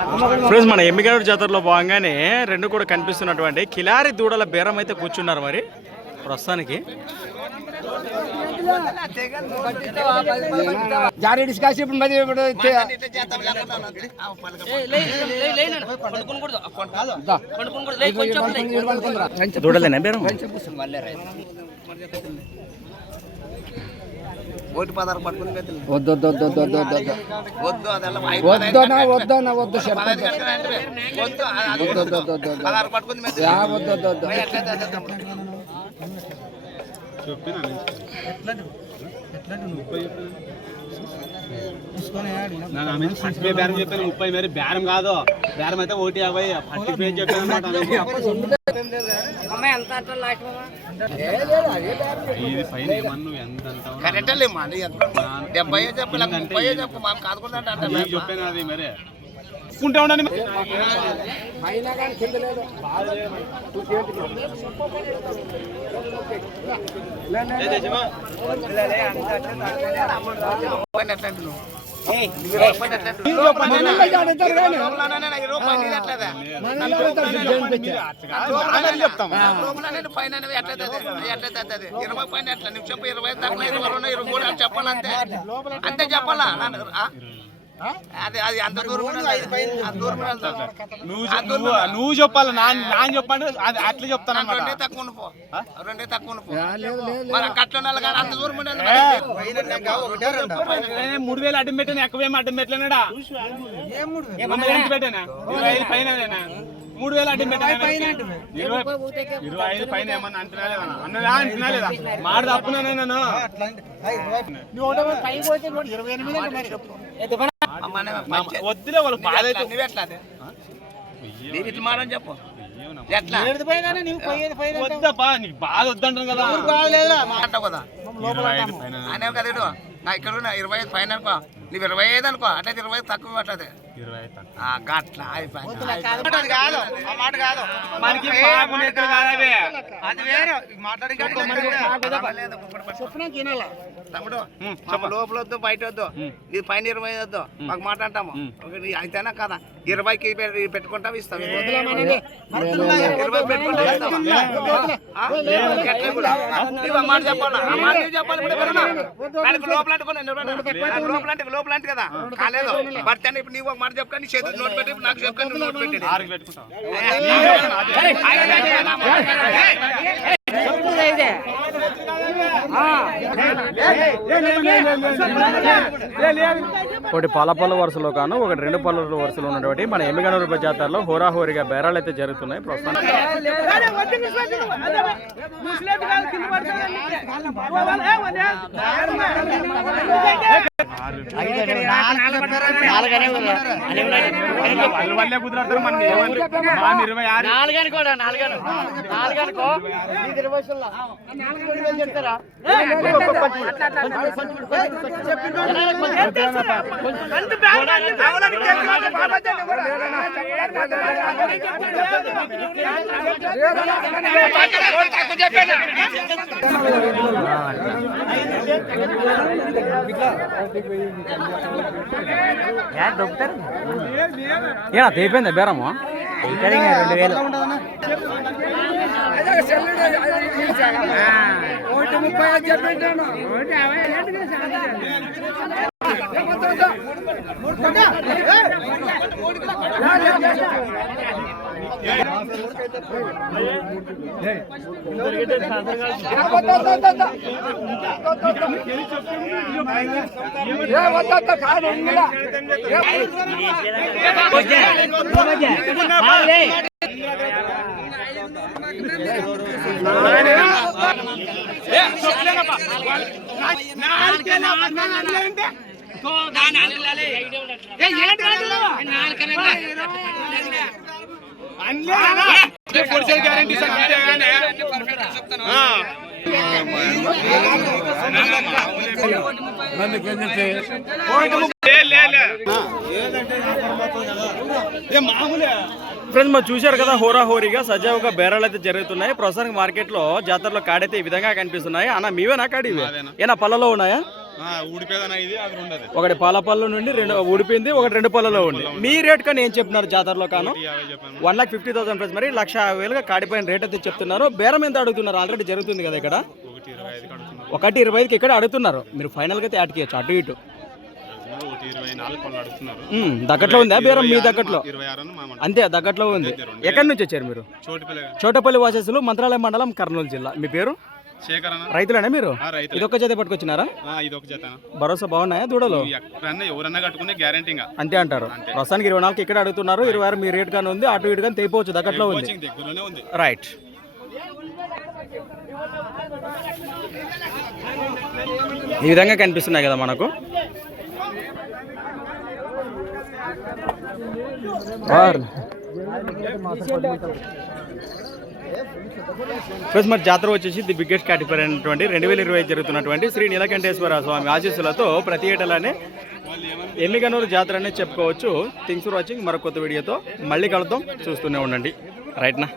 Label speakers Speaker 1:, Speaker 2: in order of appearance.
Speaker 1: Friends మన ఎమ్మిగనూరు జాతరలో భాగంగానే రెండు కూడా కనిపిస్తున్నటువంటి కిలారి దూడల బేరం అయితే కూర్చున్నారు మరి ప్రస్తుతానికి.
Speaker 2: జారీ డిస్కస్ ఇప్పుడు మరి ఇప్పుడు.
Speaker 1: దూడలేనా బేరం?
Speaker 3: ఓటు
Speaker 4: ముప్పై మరి బేరం కాదు. బేరం అయితే ఒకటి యాభై. ఫస్ట్ పేజ్ చెప్పాను అనమాట
Speaker 3: లేమ్మా, డెబ్బై చెప్పు ముప్పై చెప్పు మాకు కాదుకుందంటే అంటే
Speaker 4: చెప్పాను అది మరి ఉంటా ఉండండి
Speaker 2: అయినా కానీ కింద లేదు
Speaker 3: రూపాయలు ఎట్లా అంటే నువ్వు? రూపాయలు ఎట్లా అంటే నువ్వు? లోపలనే నాకు ఈ రూపాయలు నీది ఎట్లదా? లోపలనే పైన అనేది ఎట్లయితే అది, ఎట్లయితే అది. ఇరవై పైన ఎట్లా నువ్వు చెప్పు ఇరవై దాకా ఇరవై రెండు ఇరవై మూడు అని చెప్పాలి అంతే అంతే చెప్పాలా? అది అది అంత దూరం ఉన్నది అది. అంత దూరం ఉన్నది.
Speaker 4: నువ్వు చెప్పాలి నా నాన్న చెప్పండి అది అట్లా చెప్తాను
Speaker 3: రెండే తక్కువ పో రెండే తక్కువ పో
Speaker 2: లేదు లేదు
Speaker 3: మరి కట్ల ఉండాలి కానీ అంత దూరం ఉండదు
Speaker 4: మూడు వేలు అడ్డం పెట్టాను ఎక్కువేం అడ్డం పెట్టలేనాడా? పెట్టానా? పైన మూడు వేలు పెట్టాను ఇరవై ఐదు పైన ఏమన్నా అంటున్నా లేదా? అన్నదా? అంటున్నా లేదా? మాట తప్పునా నేను? వద్దులే వాళ్ళు బాధ అయితే
Speaker 3: ఇట్లా చెప్పు. ఎట్లా?
Speaker 4: వద్దప్పా నీకు బాధ వద్దంటాను కదా.
Speaker 3: అంటావు కదా. కదా నా ఇక్కడ ఇరవై ఐదు పైన అనుకో. నువ్వు ఇరవై ఐదు అనుకో. అంటే ఇరవై ఐదు తక్కువ
Speaker 4: తక్కువ.
Speaker 3: గట్ల లోపల వద్దు బయట వద్దు ఇది పైన ఇరవై వద్దు. మాకు మాట అంటాము. ఒకటి అయితేనా కదా? ఇరవైకి పెట్టుకుంటావు ఇస్తావు ఇరవై పెట్టుకుంటావు చెప్పాలా? లోపల లోపల కదా. కాలేదు. భర్త అని ఇప్పుడు నీవు ఒక మాట చెప్పుకొని నీ చేతులు నోట్ పెట్టి నాకు నువ్వు నోట్
Speaker 4: పెట్టుకుంటాం.
Speaker 1: ఒకటి పాలపల్ల వరుసలో కాను ఒకటి రెండు పళ్ళ వరుసలో ఉన్నటువంటి మన ఎమ్మిగనూరు జాతరలో హోరాహోరీగా బేరాలు అయితే జరుగుతున్నాయి ప్రస్తుతానికి
Speaker 4: వాళ్ళు వాళ్ళే మనం ఇరవై ఆరు
Speaker 2: నాలుగని కూడా నాలుగని నాలుగనుకో ఇరవై ఏడా
Speaker 1: ఏనా తెగిపోయిందా బేరము? రెండు వేలు.
Speaker 2: ఒకటి ముప్పై ఐదు చెప్పాను
Speaker 4: గ్యారంటీ
Speaker 1: ఫ్రెండ్స్ మనం చూశారు కదా హోరాహోరీగా సజావుగా బేరాలు అయితే జరుగుతున్నాయి. ప్రస్తుతానికి మార్కెట్లో జాతరలో కాడైతే ఈ విధంగా కనిపిస్తున్నాయి. అన్న మీవేనా కాడి ఇవి? ఏనా పళ్ళలో ఉన్నాయా?
Speaker 4: ఆ, ఊడిపోయేదన్నా ఇది అది ఉండదు
Speaker 1: ఒకటి పాలపల్లు నుండి రెండు ఊడిపోయింది ఒకటి రెండు పళ్ళలో ఉంది. మీ రేట్ కానీ ఏం చెప్తున్నారు జాతరలో కాను? One lakh fifty thousand price మరి లక్ష యాభై వేలుగా కాడిపోయిన రేట్ అయితే చెప్తున్నారు. బేరం ఎంత అడుగుతున్నారు? ఆల్రెడీ జరుగుతుంది కదా ఇక్కడ?
Speaker 4: ఒకటి ఇరవై
Speaker 1: ఐదుకి ఇక్కడ అడుగుతున్నారు. మీరు ఫైనల్గా అయితే యాడ్కి అటు ఇటు. దగ్గట్లో ఉందా? బేరం మీ దగ్గట్లో అంతే దగ్గట్లో ఉంది. ఎక్కడి నుంచి వచ్చారు మీరు?
Speaker 4: చోటుపల్లి.
Speaker 1: చోటపల్లి వాసస్సులు మంత్రాలయం మండలం కర్నూలు జిల్లా. మీ పేరు?
Speaker 4: అన్న
Speaker 1: రైతులేనా మీరు?
Speaker 4: ఆ, రైతు
Speaker 1: ఇదొక్క చేత పట్టుకొచ్చినారా?
Speaker 4: ఆ, ఇది ఒక జత.
Speaker 1: భరోసా బాగున్నాయా దూడలు?
Speaker 4: ఎక్కడన్నా ఎవరన్నా కట్టుకునే గ్యారంటీ ఇంకా
Speaker 1: అంతే అంటారు. ప్రస్తుతానికి ఇరవై నాలుగు ఇక్కడ అడుగుతున్నారు. ఇరవై ఆరు మీ రేట్ కానీ ఉంది అటు ఇటు కానీ తెగిపోవచ్చు
Speaker 4: దగ్గరలోనే ఉంది.
Speaker 1: రైట్ ఈ విధంగా కనిపిస్తున్నాయి కదా మనకు. ప్లస్ మరి జాతర వచ్చేసి ది బిగ్గెస్ట్ కేటగిరీ అయినటువంటి రెండు వేల ఇరవై జరుగుతున్నటువంటి శ్రీ నీలకంఠేశ్వర స్వామి ఆశీస్సులతో ప్రతి ఏటలానే ఎల్లిగనూరు జాతర అనేది చెప్పుకోవచ్చు. Things for watching. మరొక కొత్త వీడియోతో మళ్ళీ కలుద్దాం. చూస్తూనే ఉండండి. రైట్నా